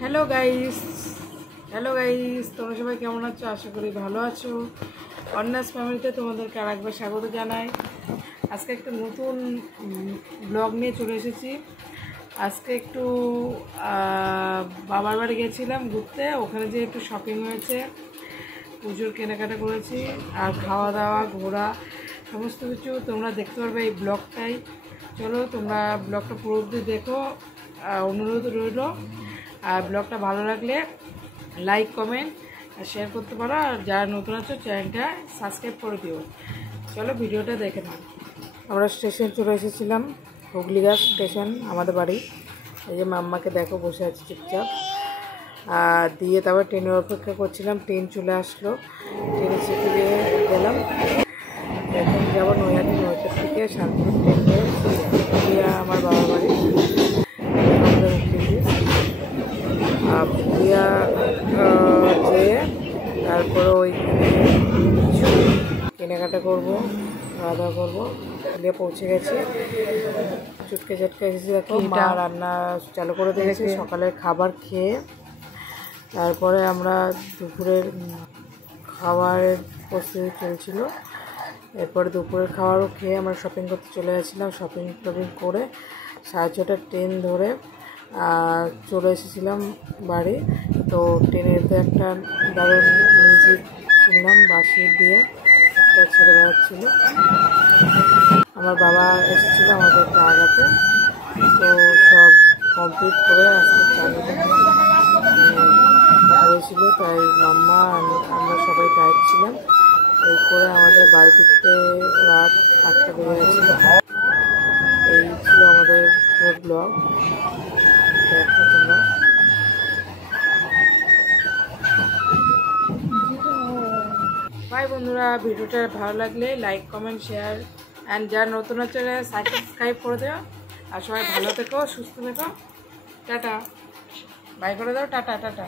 Hello guys hello guys তোমরা সবাই কেমন আছো? আশা করি ভালো আছো। অন্যাস ফ্যামিলিতে তোমাদেরকে আরেকবার স্বাগত জানাই। আজকে একটা নতুন ব্লগ নিয়ে চলে এসেছি। আজকে একটু বাবার বাড়ি গেছিলাম ঘুরতে, ওখানে যে একটু শপিং হয়েছে, পুজোর কেনাকাটা করেছি, আর খাওয়া দাওয়া ঘোরা সমস্ত কিছু তোমরা দেখতে পারবে এই ব্লগটাই। চলো তোমরা ব্লগটা পুরো অবধি দেখো, অনুরোধ রইল। আর ব্লগটা ভালো লাগলে লাইক কমেন্ট আর শেয়ার করতে পারো, আর যারা নতুন আছো চ্যানেলটা সাবস্ক্রাইব করে দিও। চলো ভিডিওটা দেখে নাও। আমরা স্টেশন চলে এসেছিলাম, হুগলিঘাট স্টেশন আমাদের বাড়ি। এই যে মাম্মাকে দেখো বসে আছে চুপচাপ। আর দিয়ে তারপর ট্রেনের অপেক্ষা করছিলাম, ট্রেন চলে আসলো, ট্রেনে চেপে দিয়ে গেলাম। এখন যাবো নৈহাটি, নৈহাটি থেকে শান্তিপুর ট্রেন দিয়ে আমার বাবার বাড়ি পুরুলিয়া যেয়ে তারপরে ওইখানে কিছু কেনাকাটা করবো, খাওয়া দাওয়া করবো। পুরুলিয়া পৌঁছে গেছি, চুটকে চাটকে এসেছি। দেখো মা রান্না চালু করে দিয়েছে, সকালের খাবার খেয়ে তারপরে আমরা দুপুরের খাবারের প্রস্তুতি চলছিল। এরপরে দুপুরের খাবারও খেয়ে আমরা শপিং করতে চলে গেছিলাম। শপিং করে 6:30টার ট্রেন ধরে চলে এসেছিলাম বাড়ি। তো ট্রেনেতে একটা দারুণ মিউজিক শুনলাম, বাঁশি দিয়ে একটা ছেড়ে বেড়াচ্ছিল। আমার বাবা এসেছিলো আমাদেরকে আগাতে। তো সব কমপ্লিট করে আজকে চালিয়ে হয়েছিল, তাই মাম্মা আমরা সবাই টাইট ছিলাম। এই করে আমাদের বাড়ি ফিরতে রাত 8টা বেজে গেছিলো। এই ছিল আমাদের ব্লগ, দেখো তোমরা। বাই বন্ধুরা, ভিডিওটা ভালো লাগলে লাইক কমেন্ট শেয়ার অ্যান্ড যারা নতুন হচ্ছে সাবস্ক্রাইব করে দেও। আর সবাই ভালো থেকো, সুস্থ থেকো। টাটা, বাই করে দাও, টাটা টাটা।